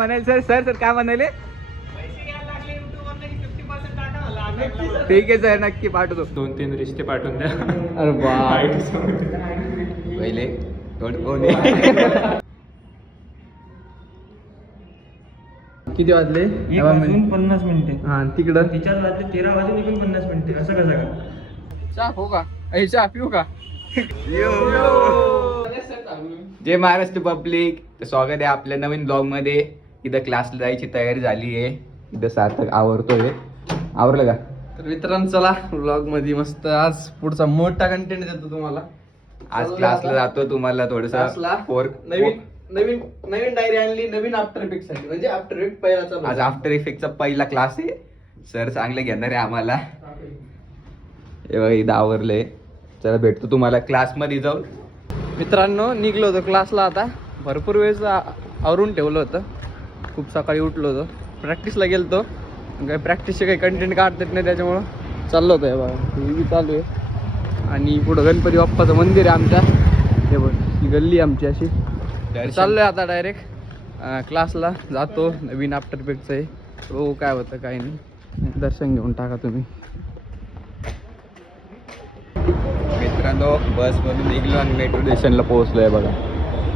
म्हणाल sir sir sir काय म्हणाले? ठीक आहे सर, नक्की पाठवतो. 2-3 रिश्ते पाठवून द्या. अरे बाय पहिले किती वाजले? 1:50 हा तिकडं तिच्यात वाजले 13:49 असं कसं का? चहा हो का? चहा पिऊ का? जय महाराष्ट्र पब्लिक, स्वागत आहे आपल्या नवीन ब्लॉग मध्ये. इथं क्लासला जायची तयारी झाली आहे. इथं सार्थक आवरतोय. आवरलं का? तर मित्रांनो चला ब्लॉग मध्ये मस्त आज पुढचा मोठा कंटेंट देतो तुम्हाला. आज क्लासला जातो. तुम्हाला क्लासला थोडस नवीन डायरी आणली, नवीन आफ्टर इफेक्ट साठी. म्हणजे आफ्टर इफेक्ट पहिला चालू आज आफ्टर इफेक्टचा पहिला क्लास आहे. सर चांगले घेणार आहे आम्हाला. हे बघा इथं आवरलंय. चला भेटतो तुम्हाला क्लास मध्ये जाऊन. मित्रांनो निघलो होतो क्लासला. आता भरपूर वेळेस आवरून ठेवलं होतं. खूप सकाळी उठलो होतो, प्रॅक्टिसला गेलतो. काही प्रॅक्टिसचे काही कंटेंट काढता येत नाही, त्याच्यामुळं चाललो होतं. हे बघा टी व्ही चालू आहे आणि पुढं गणपती बाप्पाचं मंदिर आहे आमच्या. हे बघ ही गल्ली आमची अशी. चाललोय आता डायरेक्ट क्लासला जातो. नवीन आफ्टर इफेक्टचं आहे. हो काय होतं काय नाही, दर्शन घेऊन टाका तुम्ही. मित्रांनो बस मधून निघलो आणि मेट्रो स्टेशनला पोहोचलोय. बघा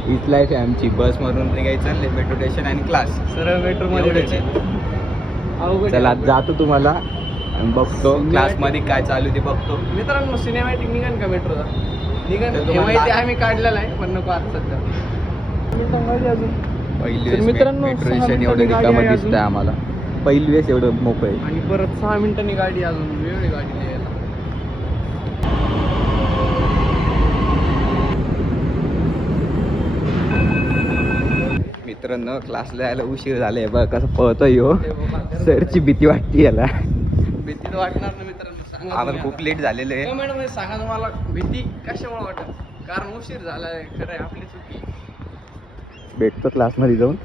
हीच लाईफ आहे आमची. बस मधून निघायचं, मेट्रो स्टेशन आणि क्लास सरळ मेट्रो मध्ये. चला जातो तुम्हाला आणि बघतो क्लास मध्ये काय चालू ते बघतो. मित्रांनो सिनेमॅटिक निघन का मेट्रोचा? निघन तर हे माहिती आम्ही काढलेला आहे, पण नको आता सध्या. पहिली तर मित्रांनो, मेट्रो 6 स्टेशन एवढं मिनिटांनी रिकामं गाडी आहे दिसतंय आम्हाला. पहिली वेळेस एवढं मोकळं आहे. आणि परत 6 मिनिटांनी गाडी, अजून वेळ आहे गाडी यायला. मित्रांनो क्लासला यायला उशीर झालाय. बघा कसं पळतोय हो. सरची भीती वाटते याला. भीती तर वाटणार ना मित्रांनो, सांगा आम्हाला तुम्ही खूप लेट झालेलं आता. आहे. मॅडम हे सांगा तुम्हाला भीती कशामुळे वाटत? कारण उशीर झालाय. खरं आहे, आपली चुकी. भेटतो क्लासमध्ये जाऊन.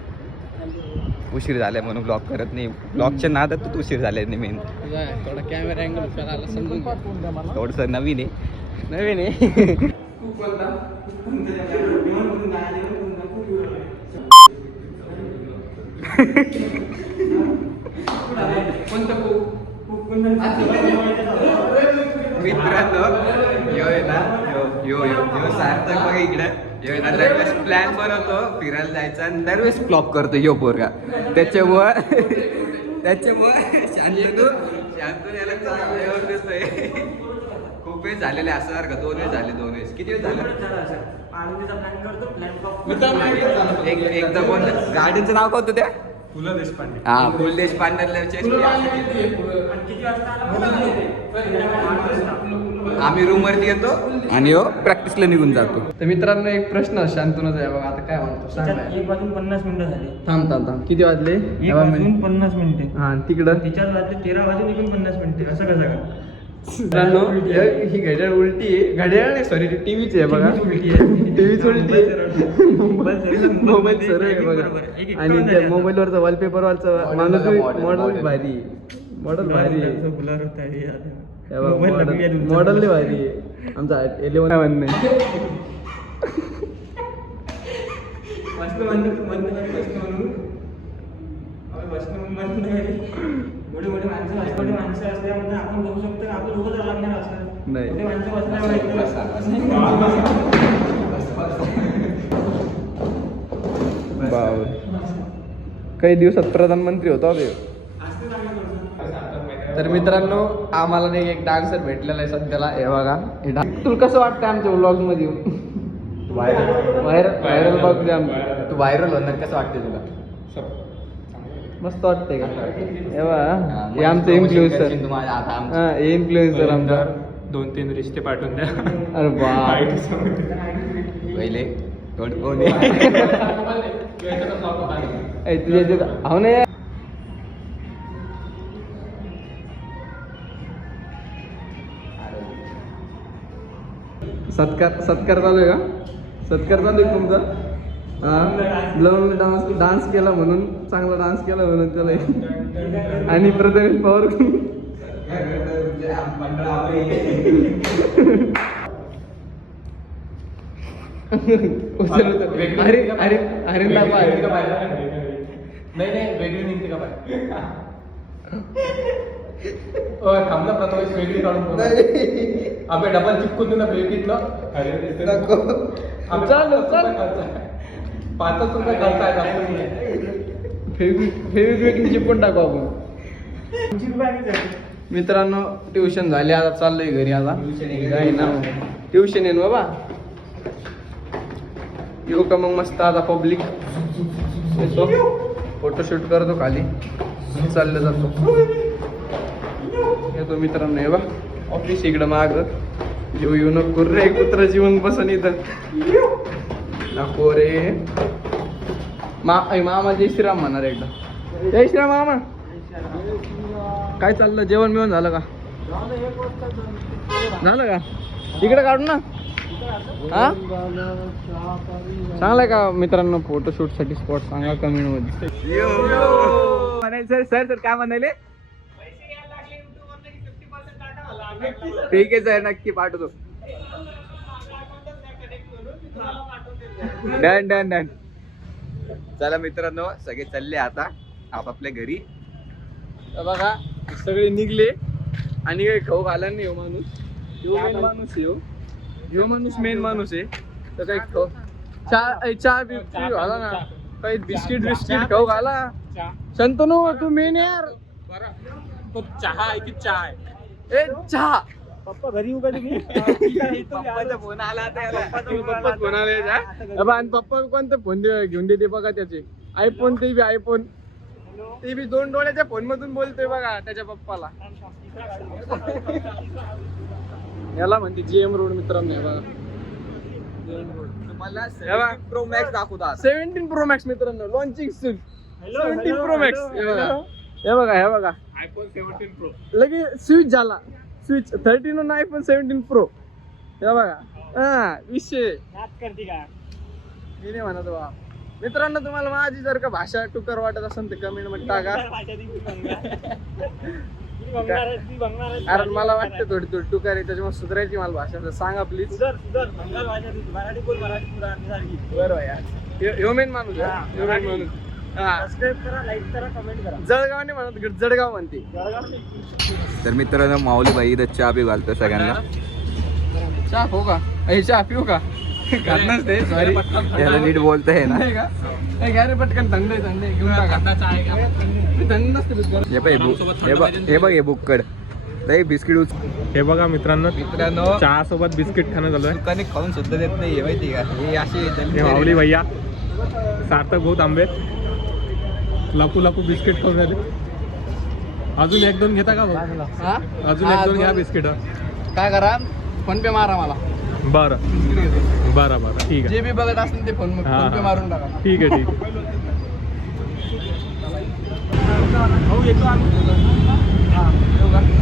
उशीर झालाय म्हणून ब्लॉग करत नाही. ब्लॉगच्या नादात उशीर झालाय नाही. मेन थोडा कॅमेरा अँगल करायला समजून घ्या. थोडंसं नवीन आहे. नवीन आहे. मित्रांनो यो आहे ना, यो सार्थक बघा इकडं. यो आहे ना दरवेळेस प्लॅन बनवतो फिरायला जायचा आणि दरवेळेस फ्लॉप करतो यो पोरगा. त्याच्यामुळं शांतनू याला चांगल्यावर दिसतोय. खूप वेळ झालेले असं सारखं. 2 वेळेस झाले. 2 वेळेस किती वेळ झालं? एकदा कोण गाडीचं नाव काय होतं त्या? देशपांडे. हा फुल देशपांडे. आम्ही रूम वरती येतो आणि प्रॅक्टिसला निघून जातो. तर मित्रांनो एक प्रश्न शांतूनच आहे बघा. आता काय म्हणतो सांग. 1:50 झाले. थांब किती वाजले? 1:50. हा तिकडं तिच्यात वाजले 13:49 असं कसं का? मित्रांनो ही घड्याळ उलटी आहे. घड्याळ नाही, सॉरी टीव्हीच आहे बघा. टीव्हीच उलटी आहे. मोबाईल सरळ आहे बघा. आणि त्या मोबाईलवरचा वॉलपेपर वरचा माणूस मॉडेल भारी आहे. मॉडेल भारी आहे. मॉडेल भारी आहे. आमचा 11 नाही. काही दिवसात प्रधानमंत्री होता ते. तर मित्रांनो आम्हाला नाही एक डान्सर भेटलेला आहे सध्याला. हे बघा तुला कसं वाटतं आमच्या व्लॉग मध्ये येऊन? व्हायरल बघ. तू व्हायरल होणार कसं वाटतं तुला? मस्त वाटतंय का? हे आमचं इन्फ्लुएन्सर. हा इन्फ्लुएन्सर आमचा. 2-3 रिश्ते पाठवून द्या. अरे बाय पहिले तुझ्या हो ना. सत्कार चालू आहे का? सत्कार चालू आहे तुमचा? हा डान्स केला म्हणून, चांगला डान्स केला म्हणून त्याला. आणि प्रथमेश पवार अरे अरे अरे थांबला प्रथमेश वेगळी काढून बघ. अबे डबल चिपकून देऊ ना बेबीतलं. ₹5 खर्च आहे. फेविक्विक चिपकून टाकू आपण. मित्रांनो ट्युशन झाली, आता चाललोय घरी. आता काय ना ट्युशन येईन बाबा. येऊ का मग मस्त आता पब्लिक येतो, फोटोशूट करतो खाली, चाललं जातो. येतो मित्रांनो. हे बा ऑफिस इकडं माग. येऊ नको रे, कुत्र जीवन बसन इथं नको रे. मामा जय श्रीराम म्हणणार एकदा. जय श्रीराम मामा. काय चाललं, जेवण बिवण झालं का? झालं का? इकडे काढू ना. हा चांगलाय का मित्रांनो? फोटोशूट साठी स्पॉट सांगा कमेंट मध्ये. सर सर सर काय म्हणाले? ठीक आहे सर, नक्की पाठवतो. Done done done. चला मित्रांनो, सगळे चालले आता आपापल्या घरी. बघा सगळे निघले आणि काही खाऊ घाला नाही. हो माणूस, यो मेन माणूस आहे. यो माणूस मेन माणूस आहे. तर काही खाऊ चहा बिस्किट घाला ना, काही बिस्किट खाऊ घाला. शंतनू तू मेन यार. चहा आहे की चहा आहे? ए चहा. पप्पा घरी येऊ का तुम्ही? पप्पाचा फोन आला पप्पा फोन आले जा. आणि पप्पा कोणता फोन घेऊन देते बघा त्याचे. आयफोन, ते बी आयफोन, ते बी 2 डोळ्याच्या फोन मधून बोलतोय बघा त्याच्या पप्पाला. याला म्हणते GM रोड मित्रांनो. हे बघा तुम्हाला 17 Pro Max दाखवतात. 17 Pro Max मित्रांनो, लॉन्चिंग सून. 17 Pro Max. हे बघा हे बघा iPhone 17 Pro. लगे स्विच झाला. स्विच 13 आणि iPhone 17 Pro. हे बघा हा विषय. करते का? मी नाही म्हणत बा. मित्रांनो तुम्हाला माझी जर का भाषा टुकर वाटत असेल तर कमेंट मध्ये टाका. कारण मला वाटतं थोडी थोडी टुकार आहे, त्याच्यामुळे सुधारायची मला भाषा. तर सांगा प्लीज. बरोबर यार, ह्यो मेन माणूस आहे. ह्यो मेन माणूस. हा जळगाव नाही म्हणत, जळगाव म्हणते. तर मित्रांनो, माऊली बाई इथं चहा बी घालतो सगळ्यांना. चहा खाऊ का? चहा पिऊ का? घालणारच ते. सॉरी, याला नीट बोलतंय ना. नाही का? घ्या रे पटकन. थंड आहे, थंड आहे. घेऊन टाका. थंड नसते बिस्किट. हे बघ हे बुक्कड बिस्किट. हे बघा मित्रांनो, मित्रांनो चहा सोबत बिस्किट खाणं झालंय. दुकाने खाऊन सुद्धा देत नाही माहिती का? हे हे माऊली असे भैया सार्थक बहुत आंबे लाकू लाकू बिस्किट खाऊन राहिले. अजून 1-2 घेता का भाऊ? हा? अजून हा, 1-2 घ्या दोन. बिस्किट. काय करा, फोन पे मारा मला. बरं बरं बरं ठीक आहे. जे बी बघत असेल ते फोन हा, पे हा. मारून टाका. ठीक आहे ठीक आहे.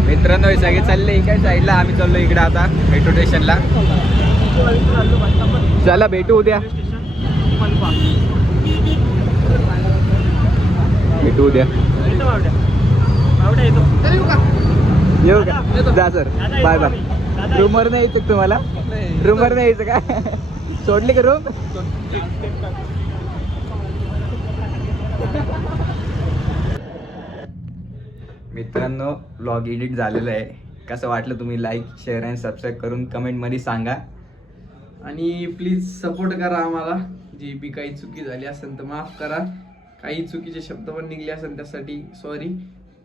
मित्रांनो हे सगळे चालले इकडे साईडला, आम्ही चाललो इकडे आता मेट्रो स्टेशनला. चला भेटू उद्या. भेटू उद्या. येऊ का? जा सर, बाय बाय. रूमवर नाही यायचं का तुम्हाला? रूमवर नाही यायचं का? सोडली का रूम? मित्रांनो व्लॉग एडिट झालेलं आहे. कसं वाटलं तुम्ही लाईक शेअर आणि सबस्क्राईब करून कमेंटमध्ये सांगा. आणि प्लीज सपोर्ट करा आम्हाला. जी बी काही चुकी झाली असेल तर माफ करा. काही चुकीचे शब्द पण निघले असेल त्यासाठी सॉरी.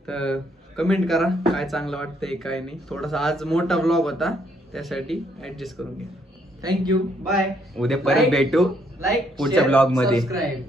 तर कमेंट करा काय चांगलं वाटतंय काय नाही. थोडासा आज मोठा व्लॉग होता त्यासाठी ऍडजस्ट करून घ्या. Thank you, bye. उद्या परत भेटू लाईक पुढच्या vlog मध्ये. सबस्क्राईब.